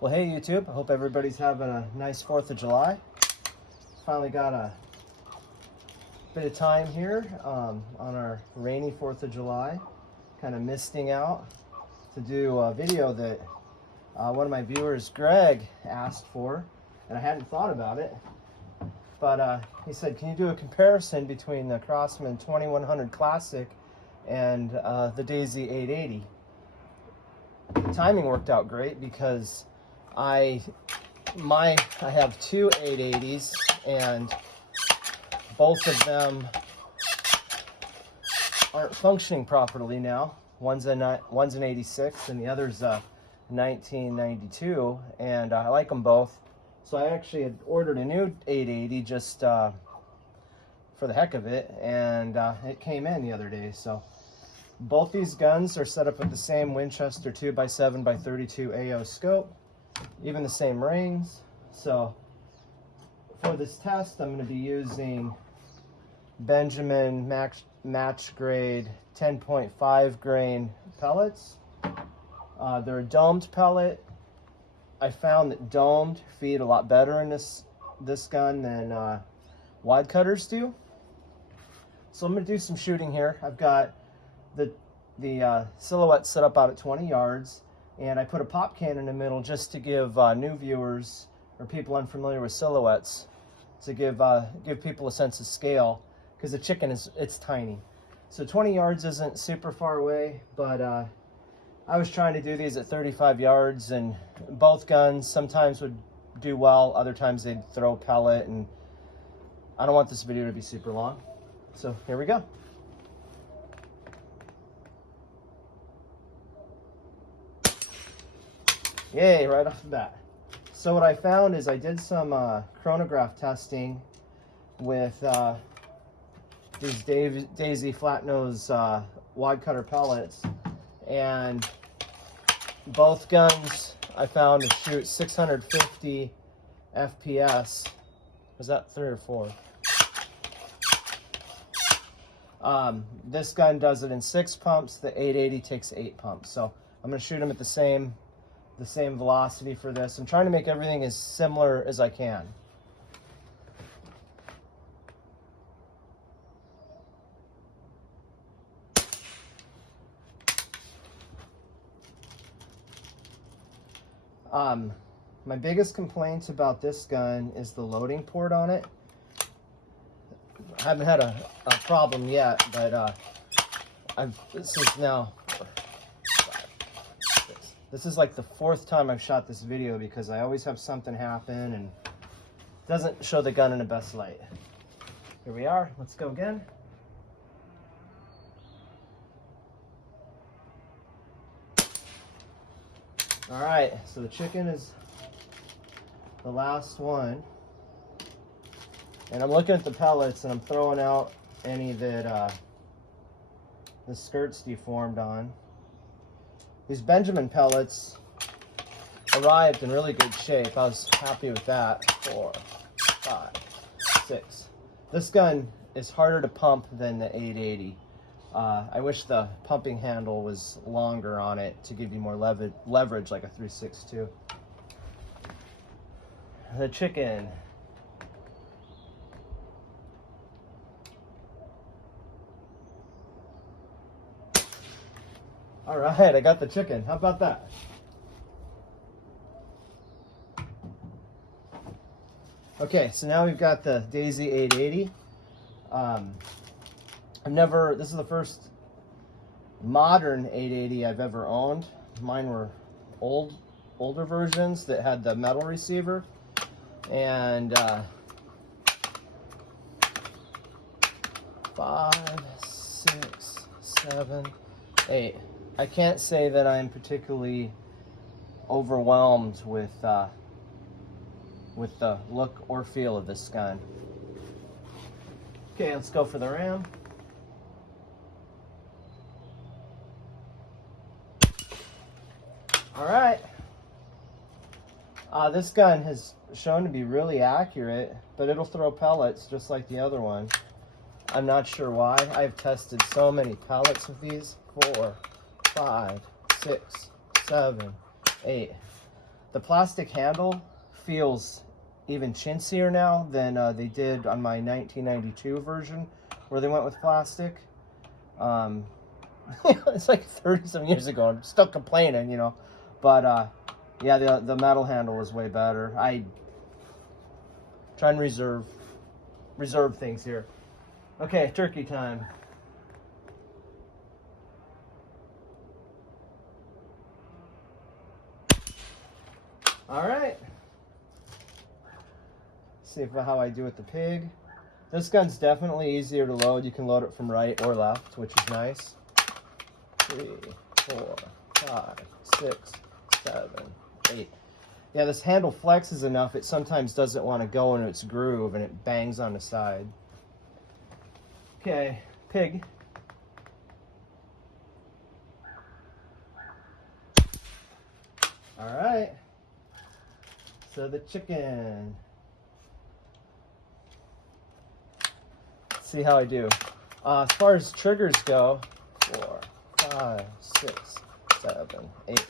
Well, hey YouTube, I hope everybody's having a nice 4th of July. Finally got a bit of time here on our rainy 4th of July, kind of misting out to do a video that one of my viewers, Greg, asked for, and I hadn't thought about it, but he said, can you do a comparison between the Crosman 2100 Classic and the Daisy 880? The timing worked out great because I have two 880s and both of them aren't functioning properly now. One's an 86 and the other's a 1992, and I like them both. So I actually had ordered a new 880 just for the heck of it, and it came in the other day. So both these guns are set up with the same Winchester 2x7x32 AO scope, even the same rings. So for this test, I'm going to be using Benjamin match grade 10.5 grain pellets. They're a domed pellet. I found that domed feed a lot better in this gun than wide cutters do. So I'm going to do some shooting here. I've got the silhouette set up out at 20 yards, and I put a pop can in the middle just to give new viewers or people unfamiliar with silhouettes, to give people a sense of scale, because the chicken it's tiny. So 20 yards isn't super far away, but I was trying to do these at 35 yards, and both guns sometimes would do well, other times they'd throw pellet, and I don't want this video to be super long. So here we go. Yay, right off the bat. So what I found is I did some chronograph testing with these Daisy flat nose wide cutter pellets, and both guns I found to shoot 650 FPS. Was that 3 or 4? This gun does it in 6 pumps. The 880 takes 8 pumps. So I'm going to shoot them at the same velocity for this. I'm trying to make everything as similar as I can. My biggest complaint about this gun is the loading port on it. I haven't had a problem yet, but this is like the 4th time I've shot this video, because I always have something happen and it doesn't show the gun in the best light. Here we are. Let's go again. All right, so the chicken is the last one. And I'm looking at the pellets and I'm throwing out any that the skirt's deformed on. These Benjamin pellets arrived in really good shape. I was happy with that. 4, 5, 6. This gun is harder to pump than the 880. I wish the pumping handle was longer on it to give you more leverage like a 3.62. The chicken. All right, I got the chicken. How about that? Okay, so now we've got the Daisy 880. This is the first modern 880 I've ever owned. Mine were older versions that had the metal receiver. And 5, 6, 7, 8. I can't say that I'm particularly overwhelmed with the look or feel of this gun. Okay, let's go for the ram. All right. This gun has shown to be really accurate, but it'll throw pellets just like the other one. I'm not sure why. I've tested so many pellets with these. 4, 5, 6, 7, 8. The plastic handle feels even chintzier now than they did on my 1992 version, where they went with plastic. It's like 30-some years ago. I'm still complaining, you know. But yeah, the metal handle was way better. I try and reserve things here. Okay, turkey time. All right. See how I do with the pig. This gun's definitely easier to load. You can load it from right or left, which is nice. 3, 4, 5, 6, 7, 8. Yeah, this handle flexes enough, it sometimes doesn't want to go into its groove and it bangs on the side. Okay, pig. All right. So the chicken. Let's see how I do. As far as triggers go, 4, 5, 6, 7, 8.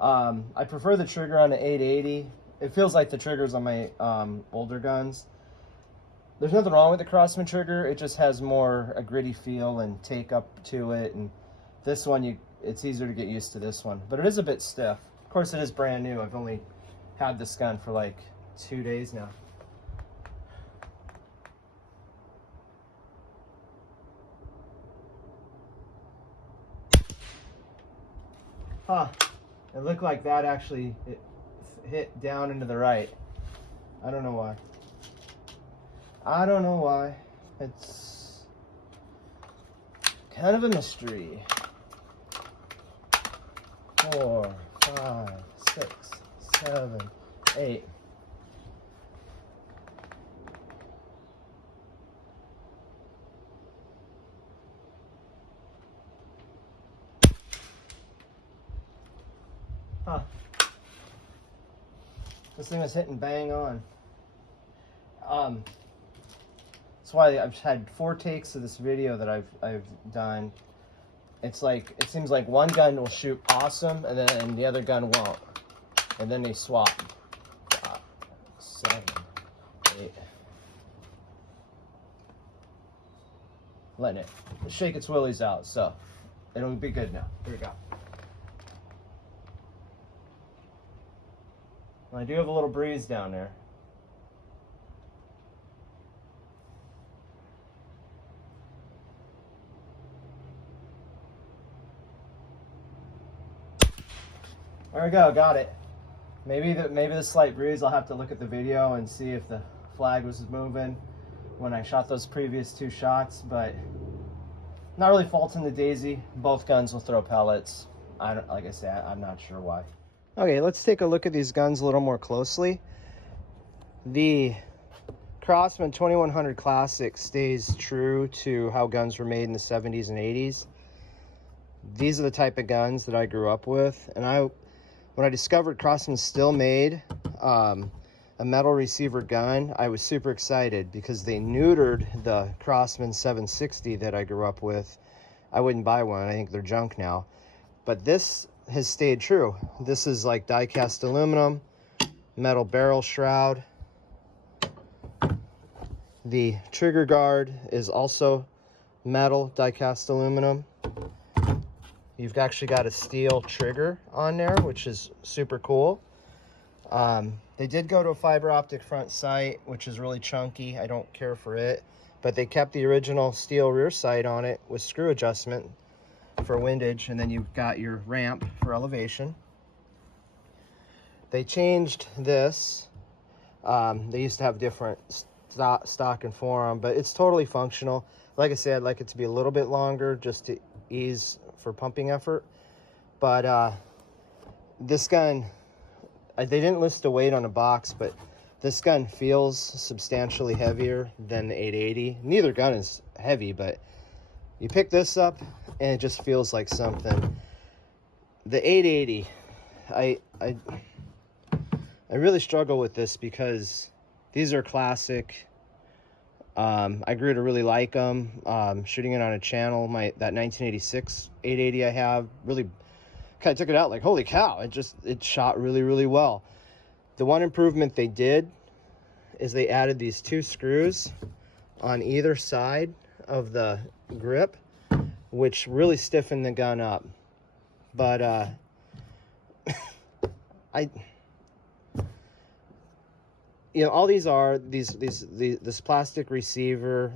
I prefer the trigger on the 880. It feels like the triggers on my older guns. There's nothing wrong with the Crosman trigger. It just has more a gritty feel and take up to it. And this one, it's easier to get used to this one. But it is a bit stiff. Of course, it is brand new. I've only had this gun for like 2 days now. Huh. It looked like that actually it hit down into the right. I don't know why. I don't know why. It's kind of a mystery. 4, 5, 6, 7, 8. Huh. This thing was hitting bang on. That's why I've had 4 takes of this video that I've done. It's like, it seems like one gun will shoot awesome and the other gun won't. And then they swap. 5, 7, 8. Letting it shake its willies out, so it'll be good now. Here we go. I do have a little breeze down there. There we go, got it. Maybe the slight breeze, I'll have to look at the video and see if the flag was moving when I shot those previous 2 shots, but not really faulting the Daisy. Both guns will throw pellets. Like I said, I'm not sure why. Okay, let's take a look at these guns a little more closely. The Crosman 2100 Classic stays true to how guns were made in the 70s and 80s. These are the type of guns that I grew up with, and when I discovered Crosman still made a metal receiver gun, I was super excited because they neutered the Crosman 760 that I grew up with. I wouldn't buy one. I think they're junk now. But this has stayed true. This is like die-cast aluminum, metal barrel shroud. The trigger guard is also metal die-cast aluminum. You've actually got a steel trigger on there, which is super cool. They did go to a fiber optic front sight, which is really chunky. I don't care for it. But they kept the original steel rear sight on it with screw adjustment for windage, and then you've got your ramp for elevation. They changed this. They used to have different stock and forearm, but it's totally functional. Like I said, I'd like it to be a little bit longer just to ease for pumping effort. But this gun, they didn't list the weight on the box, but this gun feels substantially heavier than the 880. Neither gun is heavy, but you pick this up and it just feels like something. The 880, I really struggle with this because these are classic. I grew to really like them. Shooting it on a channel, that 1986 880 I have really I took it out like, holy cow, it shot really, really well. The one improvement they did is they added these 2 screws on either side of the grip, which really stiffened the gun up. But all these are this plastic receiver.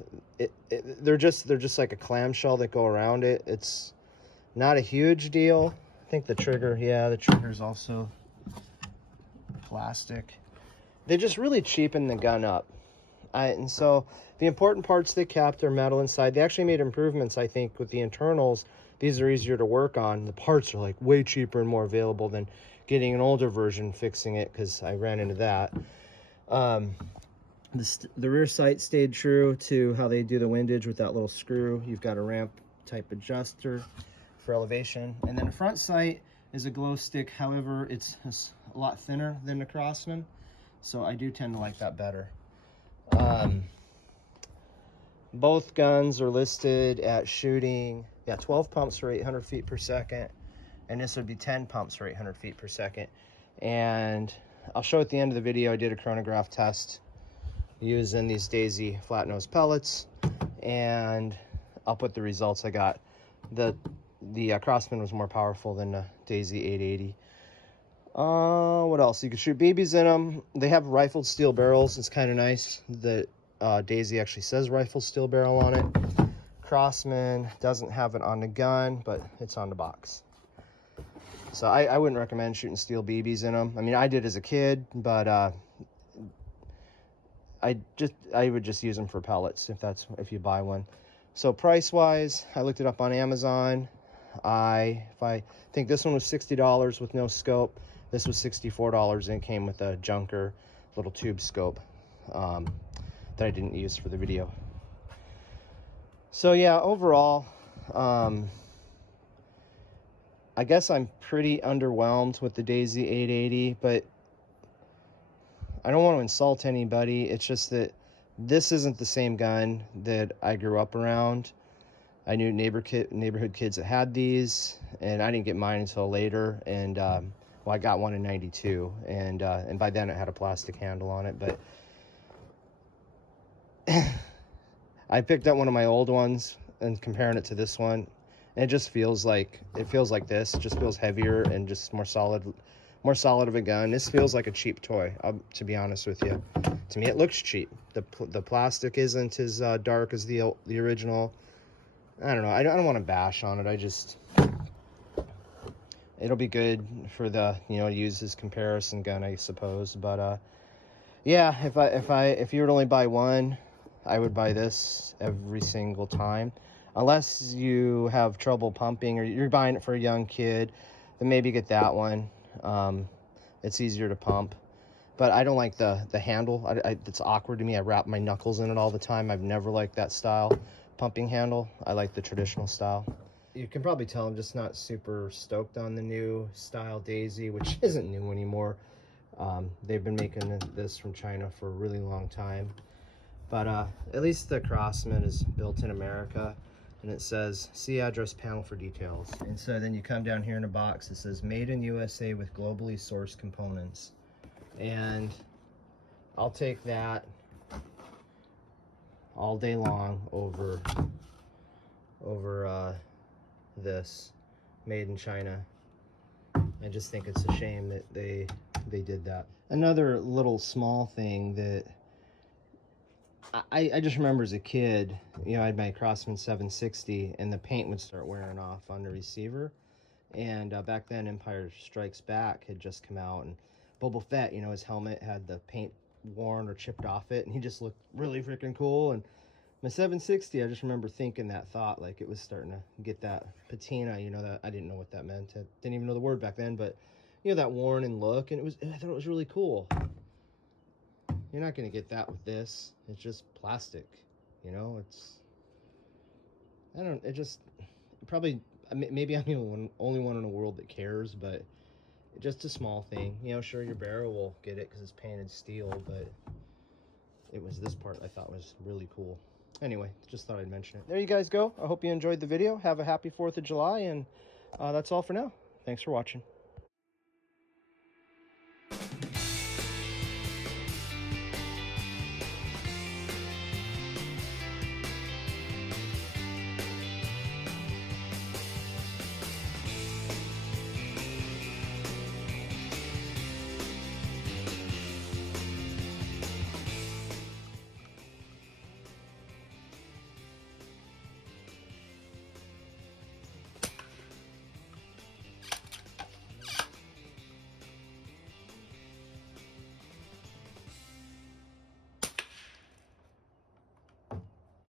They're just like a clamshell that go around it. It's not a huge deal. I think the trigger, yeah, the trigger's also plastic. They just really cheapen the gun up. And so the important parts they kept are metal inside. They actually made improvements, I think, with the internals. These are easier to work on. The parts are like way cheaper and more available than getting an older version fixing it, because I ran into that. The rear sight stayed true to how they do the windage with that little screw. You've got a ramp type adjuster for elevation, and then the front sight is a glow stick. However, it's a lot thinner than the Crosman, so I do tend to like that better. Both guns are listed at shooting 12 pumps for 800 feet per second, and this would be 10 pumps for 800 feet per second. And I'll show at the end of the video, I did a chronograph test using these Daisy flat nose pellets, and I'll put the results I got. The Crosman was more powerful than the Daisy 880. What else? You can shoot BBs in them. They have rifled steel barrels. It's kind of nice that Daisy actually says rifled steel barrel on it. Crosman doesn't have it on the gun, but it's on the box. So I wouldn't recommend shooting steel BBs in them. I mean, I did as a kid, but I would just use them for pellets if you buy one. So price wise, I looked it up on Amazon. I think this one was $60 with no scope. This was $64 and it came with a junker little tube scope that I didn't use for the video. So yeah, overall, I guess I'm pretty underwhelmed with the Daisy 880, but I don't want to insult anybody. It's just that this isn't the same gun that I grew up around. I knew neighborhood kids that had these, and I didn't get mine until later. And well, I got one in '92, and by then it had a plastic handle on it. But I picked up one of my old ones and comparing it to this one, and it just feels like this. It just feels heavier and just more solid of a gun. This feels like a cheap toy, to be honest with you. To me, it looks cheap. The plastic isn't as dark as the original. I don't know. I don't want to bash on it. It'll be good for the use as comparison gun, I suppose. But yeah, if you were to only buy one, I would buy this every single time, unless you have trouble pumping or you're buying it for a young kid. Then maybe get that one. It's easier to pump, but I don't like the handle. It's awkward to me. I wrap my knuckles in it all the time. I've never liked that style pumping handle. I like the traditional style. You can probably tell I'm just not super stoked on the new style Daisy, which isn't new anymore. They've been making this from China for a really long time, but at least the Crosman is built in America. And it says, see address panel for details. And so then you come down here in a box, it says made in USA with globally sourced components. And I'll take that all day long over this made in China. I just think it's a shame that they did that. Another little small thing that I just remember as a kid, I had my Crosman 760 and the paint would start wearing off on the receiver. And back then Empire Strikes Back had just come out, and Boba Fett, his helmet had the paint worn or chipped off it, and he just looked really freaking cool. And my 760, I just remember thinking that thought, like it was starting to get that patina, that I didn't know what that meant. I didn't even know the word back then, but that worn in look, and I thought it was really cool. You're not going to get that with this. It's just plastic, probably, maybe I'm the only one in the world that cares, but just a small thing. Sure, your barrel will get it because it's painted steel, but it was this part I thought was really cool. Anyway, just thought I'd mention it. There you guys go. I hope you enjoyed the video. Have a happy 4th of July, and that's all for now. Thanks for watching.